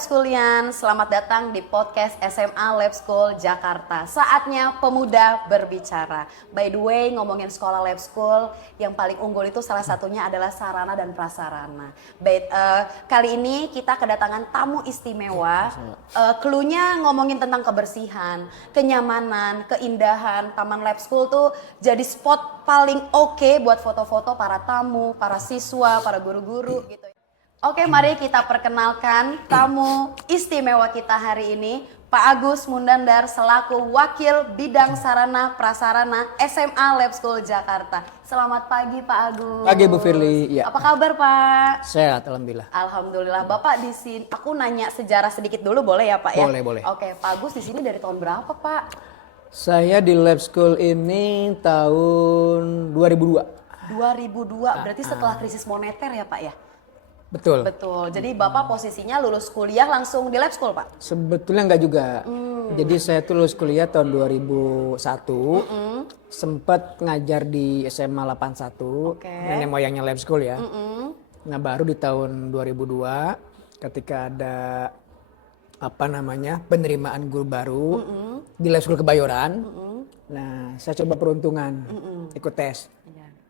Lab Schoolian, selamat datang di podcast SMA Lab School Jakarta. Saatnya pemuda berbicara. By the way, ngomongin sekolah Lab School, yang paling unggul itu salah satunya adalah sarana dan prasarana. Kali ini kita kedatangan tamu istimewa. Cluenya ngomongin tentang kebersihan, kenyamanan, keindahan. Taman Lab School tuh jadi spot paling oke buat foto-foto para tamu, para siswa, para guru-guru gitu. Oke, mari kita perkenalkan tamu istimewa kita hari ini, Pak Agus Mundandar selaku Wakil Bidang Sarana Prasarana SMA Lab School Jakarta. Selamat pagi Pak Agus. Pagi Bu Firly. Ya. Apa kabar Pak? Sehat, alhamdulillah. Alhamdulillah. Bapak di sini, aku nanya sejarah sedikit dulu boleh ya Pak ya? Boleh. Oke, Pak Agus di sini dari tahun berapa Pak? Saya di Lab School ini tahun 2002. 2002, berarti setelah krisis moneter ya Pak ya? Betul. Betul. Jadi Bapak posisinya lulus kuliah langsung di Lab School, Pak? Sebetulnya enggak juga. Jadi saya tuh lulus kuliah tahun 2001. Sempat ngajar di SMA 81. Nenek moyangnya Lab School ya. Nah, baru di tahun 2002 ketika ada penerimaan guru baru di Lab School Kebayoran. Nah, saya coba peruntungan ikut tes.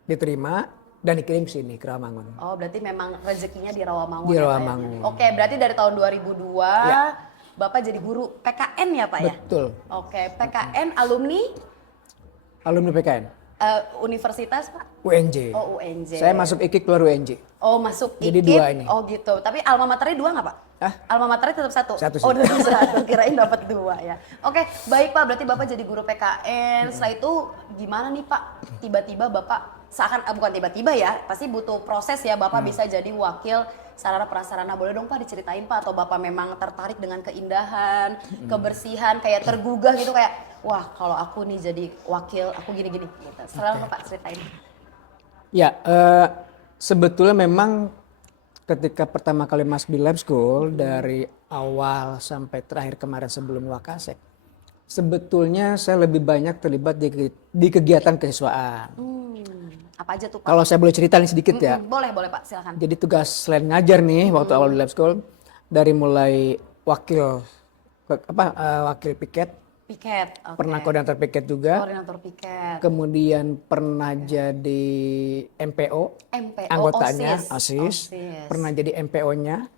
Diterima dan dikirim sini ke Rawamangun. Oh, berarti memang rezekinya di Rawamangun. Di Rawamangun. Oke, berarti dari tahun 2002 Bapak jadi guru PKN ya Pak ya? Betul. Oke, PKN alumni? Alumni PKN. Universitas Pak? UNJ. Oh, UNJ. Saya masuk IKI keluar UNJ. Oh, masuk IKI. Jadi dua ini. Oh gitu. Tapi alma maternya dua nggak Pak? Hah? Alma maternya tetap satu? Satu sih. Oh, tetap satu. Kirain dapat dua ya. Oke, baik Pak. Berarti Bapak jadi guru PKN. Setelah itu gimana nih Pak? Tiba-tiba Bapak bukan tiba-tiba ya, pasti butuh proses ya Bapak bisa jadi wakil sarana prasarana. Boleh dong Pak diceritain Pak, atau Bapak memang tertarik dengan keindahan, kebersihan, kayak tergugah gitu, kayak wah kalau aku nih jadi wakil aku gini-gini gitu. Selalu Pak ceritain. Ya, sebetulnya memang ketika pertama kali masuk di Lab School dari awal sampai terakhir kemarin sebelum Wakasek, sebetulnya saya lebih banyak terlibat di kegiatan kesiswaan. Apa aja tuh Pak? Kalau saya boleh ceritain sedikit ya. Boleh Pak, silakan. Jadi tugas selain ngajar nih waktu awal di Lab School, dari mulai wakil piket, Piket, pernah koordinator piket juga, koordinator piket, kemudian pernah jadi MPO, anggotanya, OSIS. Pernah jadi MPO-nya,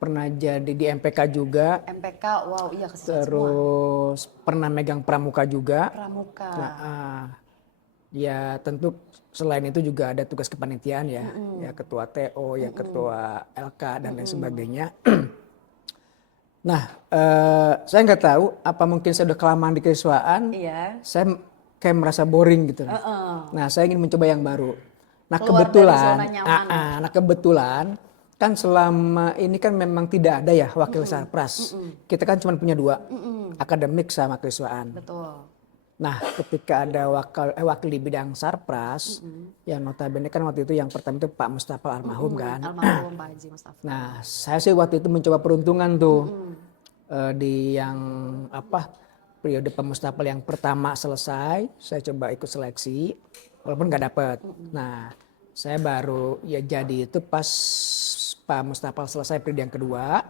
pernah jadi di MPK juga, wow iya kesiswaan terus semua. Pernah megang pramuka juga. Pramuka. Nah, ya tentu selain itu juga ada tugas kepanitiaan ya, ya ketua TO, ya ketua LK dan lain sebagainya. Nah, saya nggak tahu apa mungkin saya udah kelamaan di kesiswaan, saya kayak merasa boring gitu. Nah, saya ingin mencoba yang baru. Nah, kebetulan kan selama ini kan memang tidak ada ya wakil sarpras. Kita kan cuma punya dua, akademik sama kesiswaan. Betul. Nah, ketika ada wakil di bidang sarpras, yang notabene kan waktu itu yang pertama itu Pak Mustafa almarhum kan. Almarhum Pak Haji Mustafa. Nah, saya sih waktu itu mencoba peruntungan tuh di yang periode Pak Mustafa yang pertama selesai, saya coba ikut seleksi, walaupun nggak dapet. Nah, saya baru ya jadi itu pas Pak Mustafa selesai periode yang kedua,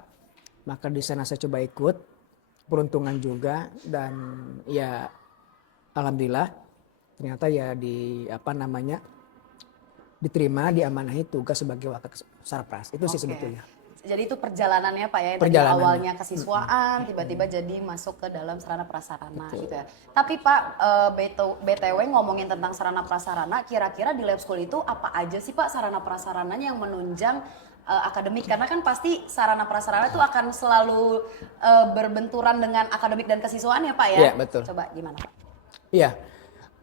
maka di sana saya coba ikut peruntungan juga dan ya. Alhamdulillah ternyata ya diterima, diamanahi tugas sebagai wakil sarpras. Itu sih sebetulnya. Jadi itu perjalanannya Pak ya, dari awalnya kesiswaan tiba-tiba jadi masuk ke dalam sarana prasarana gitu ya. Tapi Pak, BTW ngomongin tentang sarana prasarana, kira-kira di Lab School itu apa aja sih Pak sarana prasarananya yang menunjang akademik? Karena kan pasti sarana prasarana itu akan selalu berbenturan dengan akademik dan kesiswaan ya Pak ya? Iya, betul. Coba gimana Pak? Iya,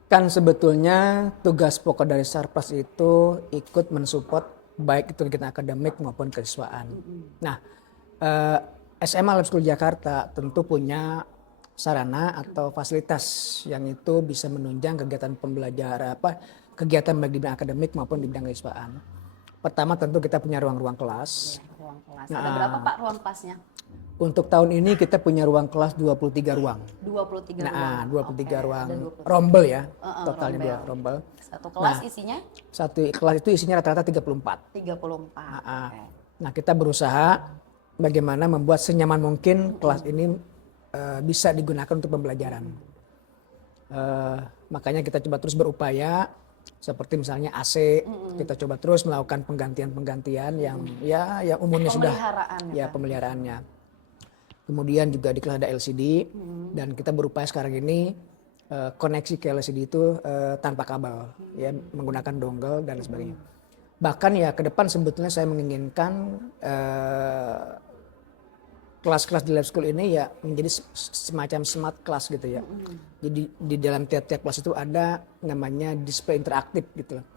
kan sebetulnya tugas pokok dari sarpras itu ikut mensupport baik itu kegiatan akademik maupun kesiswaan. Nah, SMA Lab School Jakarta tentu punya sarana atau fasilitas yang itu bisa menunjang kegiatan pembelajaran kegiatan baik di bidang akademik maupun di bidang kesiswaan. Pertama tentu kita punya ruang-ruang kelas. Ya, ruang kelas. Ada berapa Pak ruang kelasnya? Untuk tahun ini kita punya ruang kelas 23 ruang. 23 ruang. Nah, 23 ruang rombel ya. Totalnya 2 rombel. Satu kelas isinya? Satu kelas itu isinya rata-rata 34. 34. Nah, kita berusaha bagaimana membuat senyaman mungkin kelas ini bisa digunakan untuk pembelajaran. Makanya kita coba terus berupaya seperti misalnya AC, kita coba terus melakukan penggantian-penggantian yang yang umumnya sudah pemeliharaannya. Kemudian juga di kelas ada LCD dan kita berupaya sekarang ini koneksi ke LCD itu tanpa kabel, ya menggunakan dongle dan sebagainya. Bahkan ya ke depan sebetulnya saya menginginkan kelas-kelas di lab school ini ya menjadi semacam smart class gitu ya. Jadi di dalam tiap-tiap kelas itu ada namanya display interaktif gitu loh.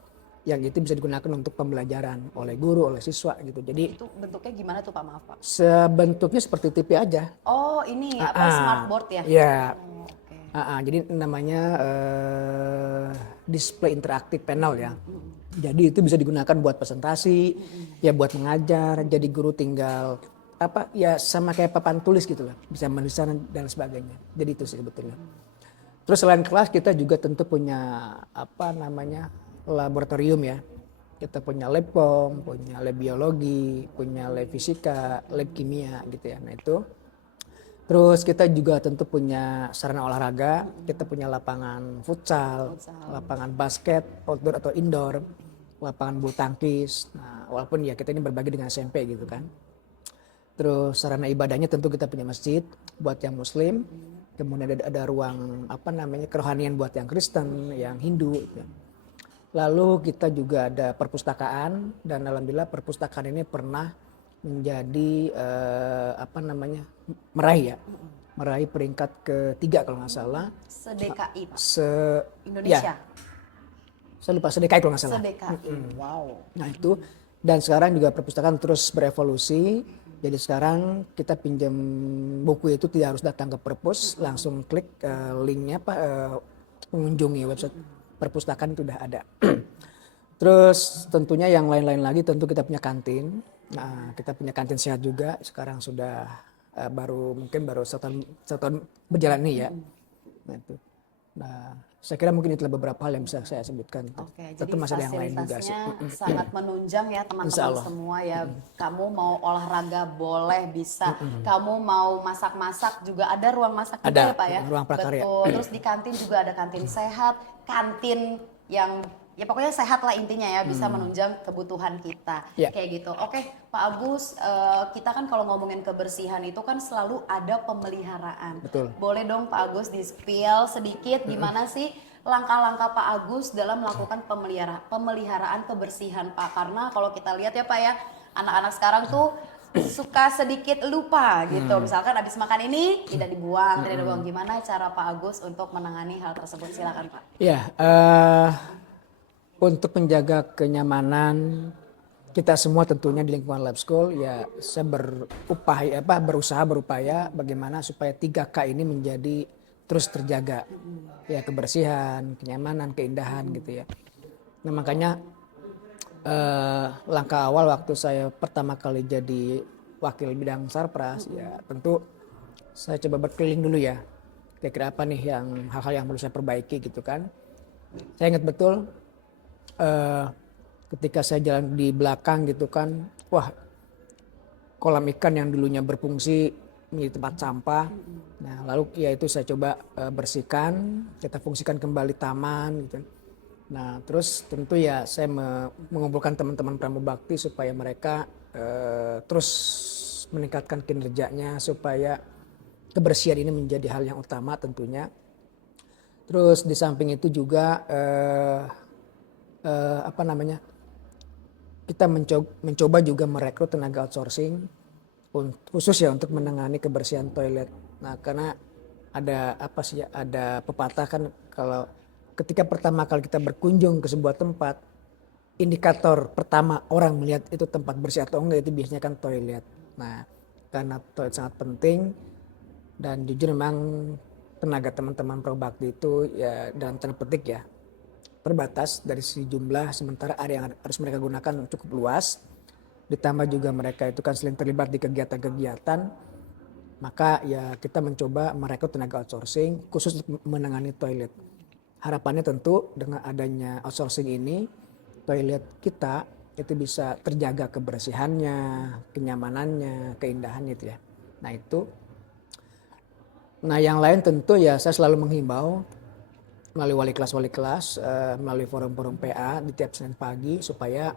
Yang itu bisa digunakan untuk pembelajaran oleh guru, oleh siswa gitu. Jadi itu bentuknya gimana tuh Pak, maaf Pak? Sebentuknya seperti TV aja. Oh ini smart board ya? Iya. Oh, okay. Jadi namanya display interaktif panel ya. Jadi itu bisa digunakan buat presentasi, ya buat mengajar. Jadi guru tinggal sama kayak papan tulis gitu lah, bisa menuliskan dan sebagainya. Jadi itu sih sebetulnya. Terus selain kelas kita juga tentu punya laboratorium ya. Kita punya lab pom, punya lab biologi, punya lab fisika, lab kimia gitu ya. Nah itu. Terus kita juga tentu punya sarana olahraga. Kita punya lapangan futsal, lapangan basket, outdoor atau indoor, lapangan bulu tangkis. Nah walaupun ya kita ini berbagi dengan SMP gitu kan. Terus sarana ibadahnya tentu kita punya masjid buat yang muslim. Kemudian ada ruang kerohanian buat yang Kristen, yang Hindu. Gitu. Lalu kita juga ada perpustakaan dan alhamdulillah perpustakaan ini pernah menjadi meraih peringkat ketiga kalau nggak salah. Se-DKI Pak? Ya, Indonesia? saya lupa se-DKI kalau nggak salah. Se-DKI, wow. Nah itu, dan sekarang juga perpustakaan terus berevolusi. Jadi sekarang kita pinjam buku itu tidak harus datang ke perpus, langsung klik linknya mengunjungi website perpustakaan itu udah ada. Terus tentunya yang lain-lain lagi tentu kita punya kantin. Nah kita punya kantin sehat juga, sekarang sudah baru setahun berjalan nih ya. Nah itu. Nah saya kira mungkin itulah beberapa hal yang bisa saya sebutkan. Oke, tentu jadi masih ada yang lain juga sih. sangat menunjang ya teman-teman semua ya. Kamu mau olahraga boleh bisa, kamu mau masak-masak juga ada ruang masak juga ya Pak ya. Ruang prakarya. Betul. Terus di kantin juga ada kantin sehat, kantin yang ya pokoknya sehat lah intinya ya, bisa menunjang kebutuhan kita kayak gitu. Oke Pak Agus, kita kan kalau ngomongin kebersihan itu kan selalu ada pemeliharaan. Betul. Boleh dong Pak Agus di-spill sedikit gimana sih langkah-langkah Pak Agus dalam melakukan pemeliharaan kebersihan Pak? Karena kalau kita lihat ya Pak ya, anak-anak sekarang tuh suka sedikit lupa gitu. Misalkan habis makan ini tidak dibuang. Gimana cara Pak Agus untuk menangani hal tersebut? Silakan Pak. Ya, untuk menjaga kenyamanan kita semua tentunya di lingkungan lab school ya saya berusaha berupaya bagaimana supaya 3K ini menjadi terus terjaga. Ya kebersihan, kenyamanan, keindahan gitu ya. Nah makanya langkah awal waktu saya pertama kali jadi wakil bidang Sarpras ya tentu saya coba berkeliling dulu ya. Kira-kira apa nih hal-hal yang perlu saya perbaiki gitu kan. Saya ingat betul ketika saya jalan di belakang gitu kan, wah kolam ikan yang dulunya berfungsi menjadi tempat sampah. Nah lalu ya itu saya coba bersihkan, kita fungsikan kembali taman gitu. Nah terus tentu ya saya mengumpulkan teman-teman pramubakti supaya mereka terus meningkatkan kinerjanya supaya kebersihan ini menjadi hal yang utama tentunya. Terus di samping itu juga kita mencoba juga merekrut tenaga outsourcing khusus ya untuk menangani kebersihan toilet. Nah karena ada pepatah kan kalau ketika pertama kali kita berkunjung ke sebuah tempat, indikator pertama orang melihat itu tempat bersih atau enggak itu biasanya kan toilet. Nah karena toilet sangat penting dan jujur memang tenaga teman-teman Probakti itu ya dalam tanda petik ya terbatas dari sisi jumlah, sementara area yang harus mereka gunakan cukup luas. Ditambah juga mereka itu kan sering terlibat di kegiatan-kegiatan. Maka ya kita mencoba merekrut tenaga outsourcing khusus untuk menangani toilet. Harapannya tentu dengan adanya outsourcing ini, toilet kita itu bisa terjaga kebersihannya, kenyamanannya, keindahannya itu ya. Nah itu. Nah yang lain tentu ya saya selalu menghimbau melalui wali kelas, melalui forum-forum PA di tiap Senin pagi supaya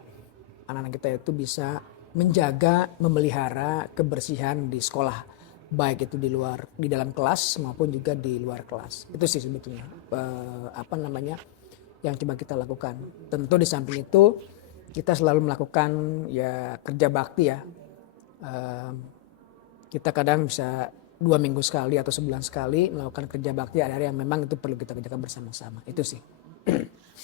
anak-anak kita itu bisa menjaga, memelihara kebersihan di sekolah, baik itu di dalam kelas maupun juga di luar kelas. Itu sih sebetulnya yang coba kita lakukan. Tentu di samping itu kita selalu melakukan ya kerja bakti ya. Kita kadang bisa 2 minggu sekali atau sebulan sekali melakukan kerja bakti ada yang memang itu perlu kita kerjakan bersama-sama. Itu sih.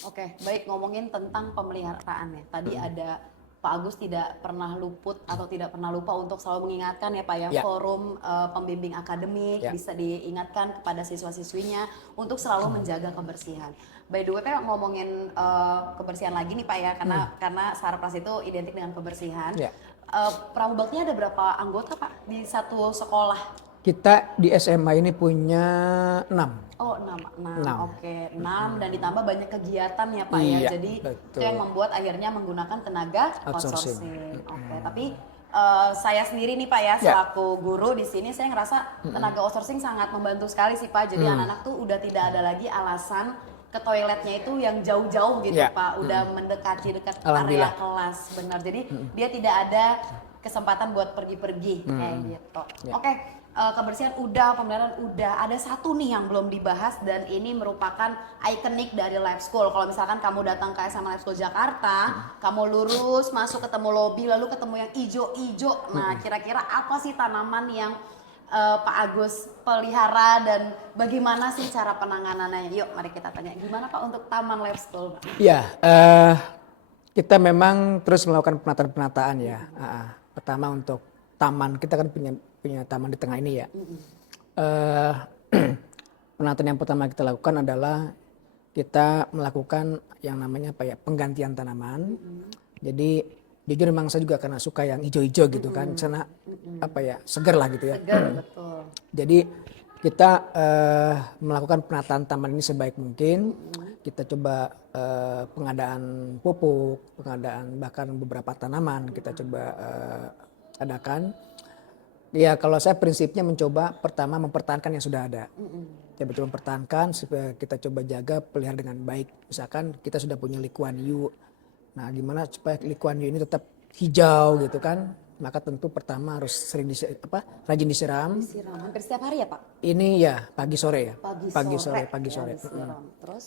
Oke, baik, ngomongin tentang pemeliharaan ya. Tadi ada Pak Agus tidak pernah luput atau tidak pernah lupa untuk selalu mengingatkan ya Pak ya, forum pembimbing akademik bisa diingatkan kepada siswa-siswinya untuk selalu menjaga kebersihan. By the way Pak, ngomongin kebersihan lagi nih Pak ya, karena Sarpras itu identik dengan kebersihan. Pramubaktinya ada berapa anggota Pak di satu sekolah? Kita di SMA ini punya 6. Oh 6. Oke, 6 dan ditambah banyak kegiatan ya Pak ya. Jadi betul. itu yang membuat akhirnya menggunakan tenaga outsourcing. Oke, tapi saya sendiri nih Pak ya selaku guru di sini saya ngerasa tenaga outsourcing sangat membantu sekali sih Pak. Jadi anak-anak tuh udah tidak ada lagi alasan ke toiletnya itu yang jauh-jauh gitu Pak. Udah mendekati dekat area kelas, benar. Jadi dia tidak ada kesempatan buat pergi-pergi kayak gitu. Oke. Kebersihan udah, pemeliharaan udah, ada satu nih yang belum dibahas dan ini merupakan ikonik dari Lab School. Kalau misalkan kamu datang ke SMA Lab School Jakarta, kamu lurus masuk ketemu lobi lalu ketemu yang ijo-ijo. Nah, kira-kira apa sih tanaman yang Pak Agus pelihara dan bagaimana sih cara penanganannya? Yuk, mari kita tanya. Gimana Pak untuk Taman Lab School? Ya, kita memang terus melakukan penataan-penataan ya. Pertama untuk taman, kita kan punya taman di tengah ini ya. Penataan yang pertama kita lakukan adalah kita melakukan yang namanya penggantian tanaman. Jadi jujur memang saya juga karena suka yang hijau-hijau gitu kan, sana seger lah gitu ya. Seger, betul. Jadi kita melakukan penataan taman ini sebaik mungkin. Kita coba pengadaan pupuk, pengadaan bahkan beberapa tanaman kita coba adakan. Ya kalau saya prinsipnya mencoba pertama mempertahankan yang sudah ada. Coba mempertahankan supaya kita coba jaga pelihara dengan baik. Misalkan kita sudah punya Lee Kuan Yew. Nah gimana supaya Lee Kuan Yew ini tetap hijau gitu kan. Maka tentu pertama harus sering rajin disiram. Disiram hampir setiap hari ya Pak? Ini ya pagi sore ya. Pagi sore.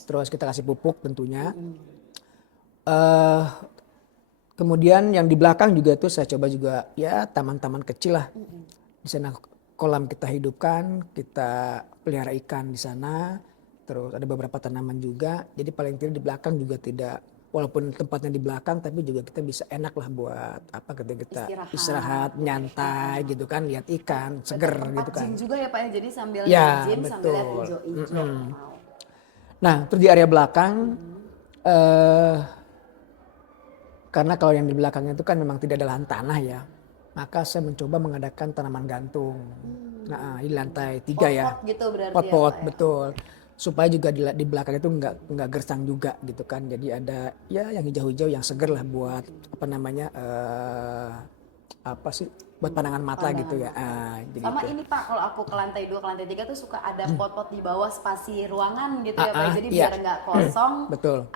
Terus kita kasih pupuk tentunya. Kemudian yang di belakang juga tuh saya coba juga ya taman-taman kecil lah. Di sana kolam kita hidupkan, kita pelihara ikan di sana. Terus ada beberapa tanaman juga. Jadi paling tidak di belakang juga tidak, walaupun tempatnya di belakang tapi juga kita bisa enak lah buat ketika kita istirahat, nyantai gitu kan, lihat ikan, seger gitu kan. Gym juga ya Pak ya, jadi sambil gym sambil lihat hijau-hijau. Nah terus di area belakang, karena kalau yang di belakangnya itu kan memang tidak ada lahan tanah ya, maka saya mencoba mengadakan tanaman gantung. Nah di lantai 3 ya. Pot-pot gitu berarti pot-pot ya, betul. Supaya juga di belakang itu nggak gersang juga gitu kan. Jadi ada ya yang hijau-hijau yang seger lah buat buat pandangan mata gitu ya. Jadi sama ini Pak, kalau aku ke lantai 2 ke lantai 3 tuh suka ada pot-pot di bawah spasi ruangan gitu ya Pak. Jadi biar nggak kosong. Betul.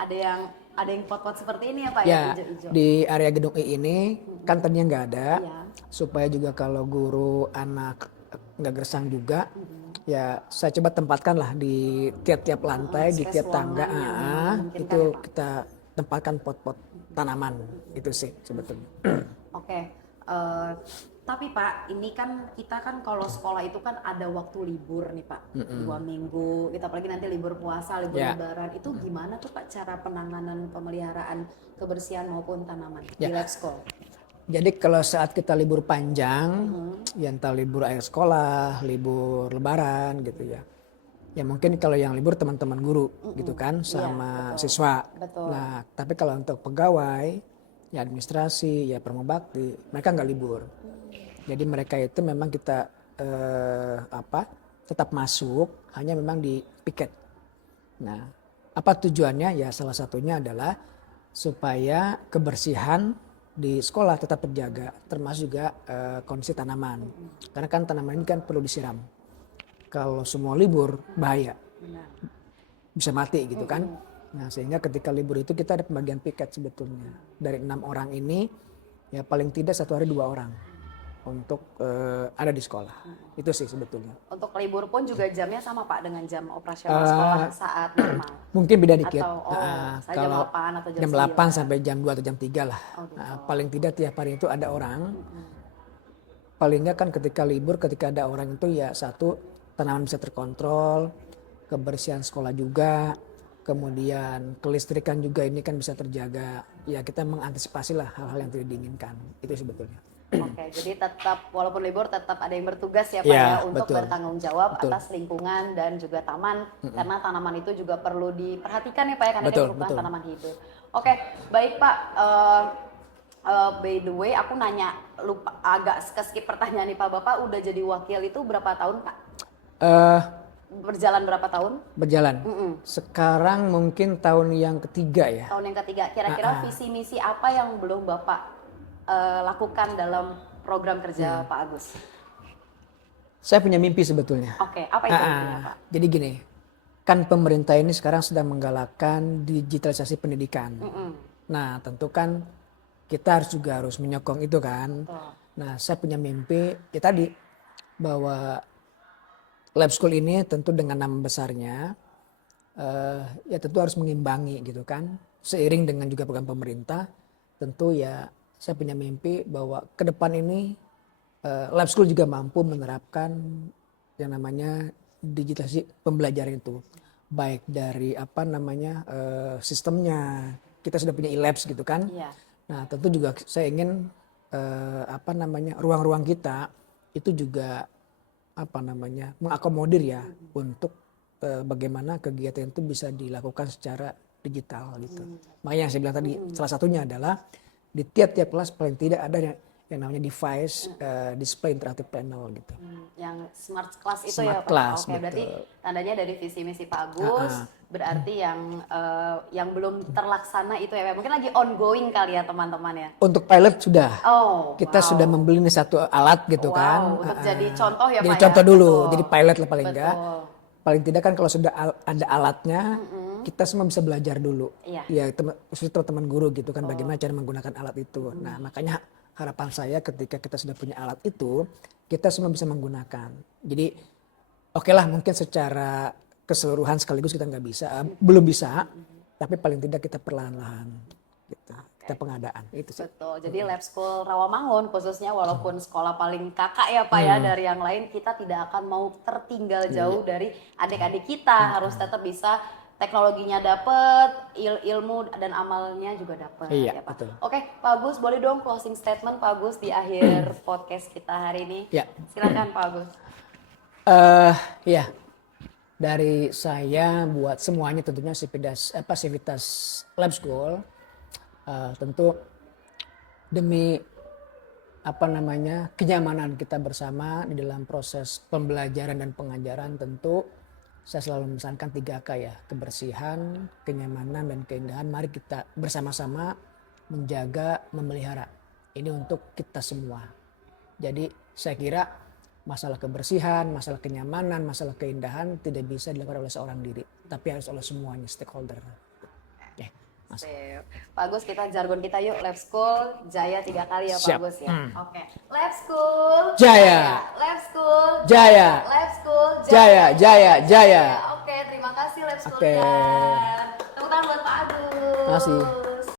Ada yang pot-pot seperti ini ya Pak ya, hijau-hijau. Di area gedung I ini kan tadinya nggak ada. Supaya juga kalau guru anak nggak gersang juga. Ya saya coba tempatkan lah di tiap-tiap lantai, di tiap tangga. Itu kita tempatkan pot-pot tanaman. Itu sih sebetulnya. Oke. Tapi Pak, ini kan kita kan kalau sekolah itu kan ada waktu libur nih Pak, 2 minggu, kita apalagi nanti libur puasa, libur lebaran, itu gimana tuh Pak cara penanganan pemeliharaan kebersihan maupun tanaman di Lab School? Jadi kalau saat kita libur panjang, ya entah libur akhir sekolah, libur lebaran gitu ya. Ya mungkin kalau yang libur teman-teman guru gitu kan sama siswa. Betul. Nah tapi kalau untuk pegawai, ya administrasi, ya pramubakti, mereka nggak libur. Jadi mereka itu memang kita tetap masuk, hanya memang di piket. Nah, apa tujuannya? Ya salah satunya adalah supaya kebersihan di sekolah tetap terjaga, termasuk juga kondisi tanaman. Karena kan tanaman ini kan perlu disiram. Kalau semua libur bahaya, bisa mati gitu kan. Nah sehingga ketika libur itu kita ada pembagian piket sebetulnya. Dari 6 orang ini ya paling tidak 1 hari 2 orang untuk ada di sekolah. Itu sih sebetulnya. Untuk libur pun juga jamnya sama Pak dengan jam operasional sekolah saat normal. Mungkin beda dikit. Atau jam Kalau 8 atau jam jam 8 sampai jam 2 atau jam 3 lah. Oh, gitu. Paling tidak tiap hari itu ada orang. Paling nggak kan ketika libur, ketika ada orang itu ya satu, tanaman bisa terkontrol, kebersihan sekolah juga, kemudian kelistrikan juga ini kan bisa terjaga. Ya kita mengantisipasi lah hal-hal yang tidak diinginkan. Itu sebetulnya. Oke, jadi tetap walaupun libur tetap ada yang bertugas ya Pak Ya, ya untuk betul. bertanggung jawab Betul. atas lingkungan dan juga taman karena tanaman itu juga perlu diperhatikan ya Pak ya karena Betul, dia merupakan betul. tanaman hidup. Oke, baik Pak. By the way, aku nanya lupa agak skip pertanyaan nih Pak. Bapak udah jadi wakil itu berapa tahun Pak? Berjalan berapa tahun? Berjalan. Sekarang mungkin tahun yang ketiga ya. Tahun yang ketiga. Kira-kira visi misi apa yang belum Bapak lakukan dalam program kerja Pak Agus? Saya punya mimpi sebetulnya. Oke, apa itu mimpinya Pak? Jadi gini, kan pemerintah ini sekarang sedang menggalakkan digitalisasi pendidikan. Nah tentu kan kita harus menyokong itu kan. Betul. Nah saya punya mimpi ya tadi bahwa lab school ini tentu dengan nama besarnya ya tentu harus mengimbangi gitu kan. Seiring dengan juga program pemerintah tentu ya saya punya mimpi bahwa ke depan ini lab school juga mampu menerapkan yang namanya digitalisasi pembelajaran itu. Baik dari sistemnya, kita sudah punya e-labs gitu kan. Iya. Nah tentu juga saya ingin ruang-ruang kita itu juga mengakomodir ya untuk bagaimana kegiatan itu bisa dilakukan secara digital gitu. Makanya yang saya bilang tadi salah satunya adalah di tiap-tiap kelas paling tidak ada yang namanya device display interactive panel gitu. Yang smart class itu Smart ya Pak. class, Oke, berarti betul. tandanya dari visi misi Pak Agus berarti yang belum terlaksana itu ya Pak. Mungkin lagi ongoing kali ya teman-teman ya. Untuk pilot sudah. Oh, Kita wow. sudah membeli nih satu alat gitu kan. Untuk jadi contoh ya Jadi Pak contoh ya. dulu, Betul. jadi pilot lah paling Betul. enggak. Paling tidak kan kalau sudah ada alatnya, kita semua bisa belajar dulu. Iya. Ya khususnya teman-teman guru gitu kan, bagaimana cara menggunakan alat itu. Nah makanya harapan saya ketika kita sudah punya alat itu, kita semua bisa menggunakan. Jadi oke lah mungkin secara keseluruhan sekaligus kita nggak bisa, belum bisa, tapi paling tidak kita perlahan-lahan. Gitu. Kita pengadaan itu sih. Betul. Jadi lab school Rawamangun khususnya walaupun sekolah paling kakak ya Pak ya dari yang lain, kita tidak akan mau tertinggal jauh dari adik-adik kita. Harus tetap bisa teknologinya dapet, ilmu dan amalnya juga dapet Iya, ya Pak. betul. Oke, Pak Agus boleh dong closing statement Pak Agus di akhir podcast kita hari ini. Ya. Silakan Pak Agus. Ya, dari saya buat semuanya tentunya Civitas Lab School tentu demi kenyamanan kita bersama di dalam proses pembelajaran dan pengajaran tentu saya selalu memesankan 3K ya, kebersihan, kenyamanan dan keindahan. Mari kita bersama-sama menjaga, memelihara. Ini untuk kita semua. Jadi saya kira masalah kebersihan, masalah kenyamanan, masalah keindahan tidak bisa dilakukan oleh seorang diri, tapi harus oleh semuanya stakeholder. Sip. Pak Agus, kita jargon kita yuk, Lab School Jaya 3 kali ya Pak Siap. Agus ya. Oke. Lab School Jaya. Lab School Jaya. Lab School Jaya, jaya, jaya. Oke, terima kasih Lab School Oke. ya. Tepuk tangan buat Pak Agus. Terima kasih.